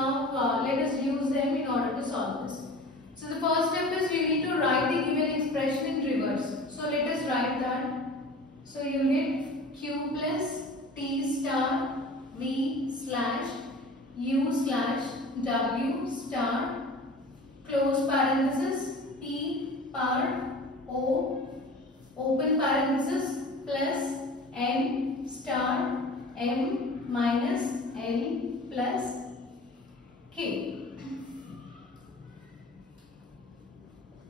Now let us use them in order to solve this. So the first step is we need to write the given expression in reverse. So let us write that. So you get q plus t star v slash u slash w star close parenthesis p power o open parenthesis plus n star m minus n plus k.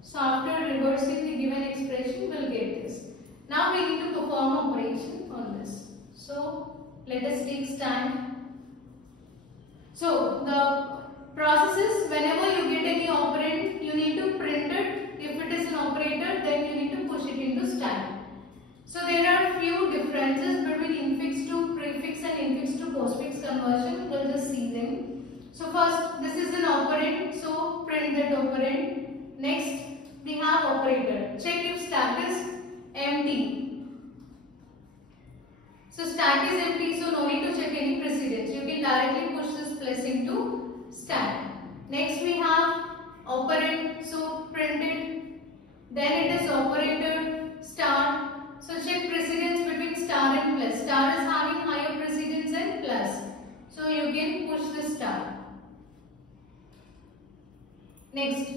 So after reversing the given expression, we will get this. Now we need to perform operation on this. So let us take stand. So the process is, whenever you get any operand, you need to print it. If it is an operator, then you need to push it into stand. So there are few differences between infix to prefix and infix to postfix conversion. We'll just see them. So first, this is an operand, so print that operand. Next, we have operator. Check if stack is empty. So stack is empty, so no need to check any precedence. You can directly push this plus into stack. Next we have operand, so print it. Then it is operator star. So check precedence between star and plus. Star is having higher precedence than plus. So you can push the star. Next,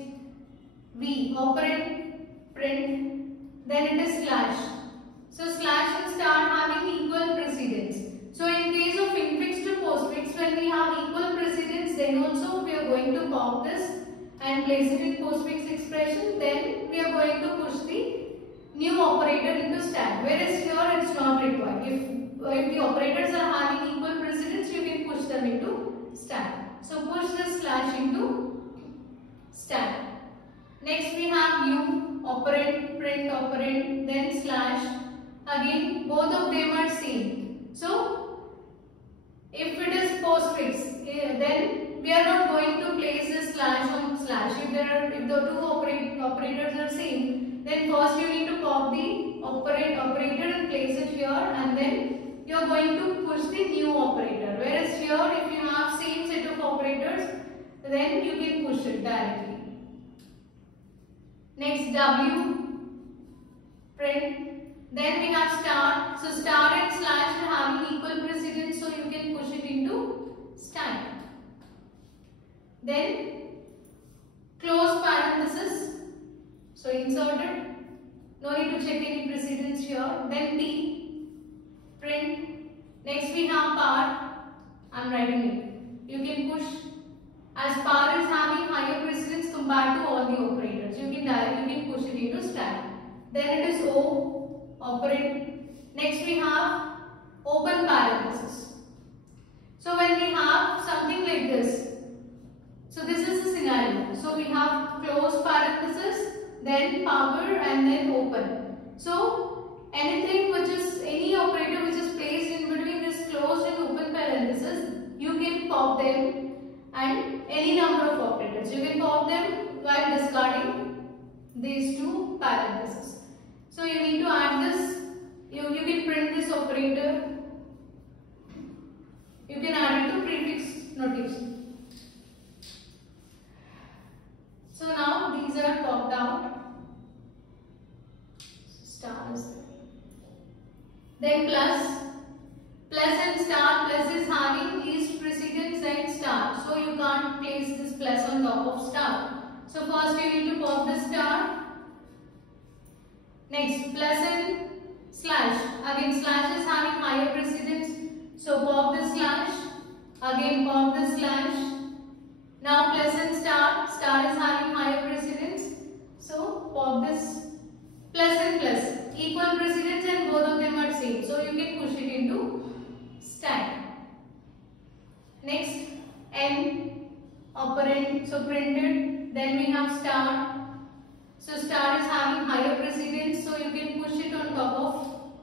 V, operand, print, then it is slash. So slash and star having equal precedence. So in case of infix to postfix, when we have equal precedence, then also we are going to pop this and place it in postfix expression. Then we are going to push the new operator into stack. Whereas here it's not required. If the operators are having equal precedence, you can push them into stack. So push the slash into stack. Next we have u, operand, print, operand, then slash. Again, both of them are same. So if it is postfix, then we are not going to place this slash on slash. If the two operators are same, then first you need to pop the operator and place it here, and then you are going to push the new operator. Whereas here, if you have same set of operators, then you can push it directly. Next, W, print. Then we have star. So star and slash are having equal precedence, so you can push it into stack. Then close parenthesis. So inserted. No need to check any precedence here. Then T, print. Next we have par. I am writing it. You can push, as par is having higher precedence compared to all the operators. You can push it into stack. Then it is O, operand. Next we have open parenthesis. So when we have something like this, so this is the scenario. So we have close parenthesis, then power, and then open. So anything which is, any operator which is placed in between this closed and open parenthesis, you can pop them, and any number of operators. You can pop them while discarding these two parentheses. So you need to add this. You can print this operator. You can add it to prefix notation. So now these are popped out. Stars. Then plus. Plus and star. Plus is having least precedence and star. So you can't place this plus on top of star. So first you need to pop the star. Next, plus and slash. Again, slash is having higher precedence. So pop the slash. Again, pop the slash. Now plus and star. Star is having higher precedence. So pop this plus and plus. Equal precedence and both of them are same. So you can push it into stack. Next, N, operand. So printed. Then we have star. So star is having higher precedence, so you can push it on top of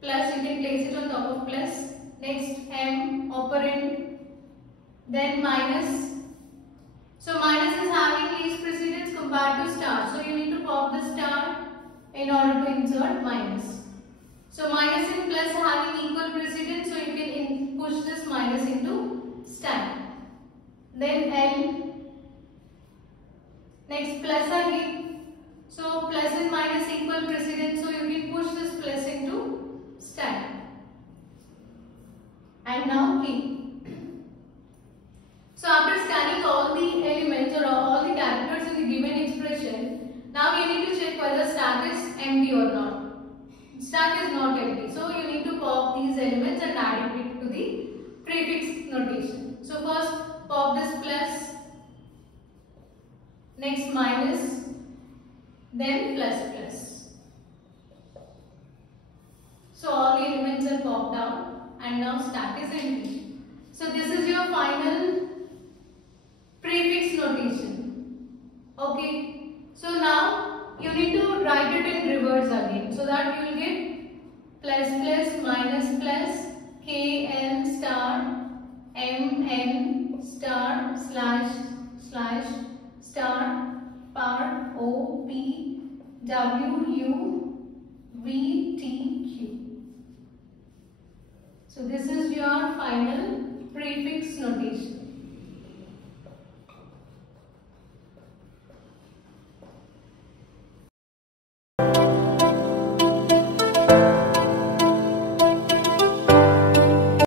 plus, you can place it on top of plus. Next, M, operand, then minus. So minus is having least precedence compared to star, so you need to pop the star in order to insert minus. So minus and plus having equal precedence, so you can push this minus into stack. then L, next plus again. So plus and minus equal precedence, so you can push this plus into stack. And now K. So after scanning all the elements or all the characters in the given expression, now you need to check whether stack is empty or not. Stack is not empty, so you need to pop these elements and add it to the prefix notation. So first pop this plus, next minus, then plus plus. So all the elements are popped out and now stack is empty. So this is your final prefix notation. Okay. So now you need to write it in reverse again, so that you will get plus plus minus plus kn star mn star slash slash star par o p w u v t q. So this is your final prefix notation.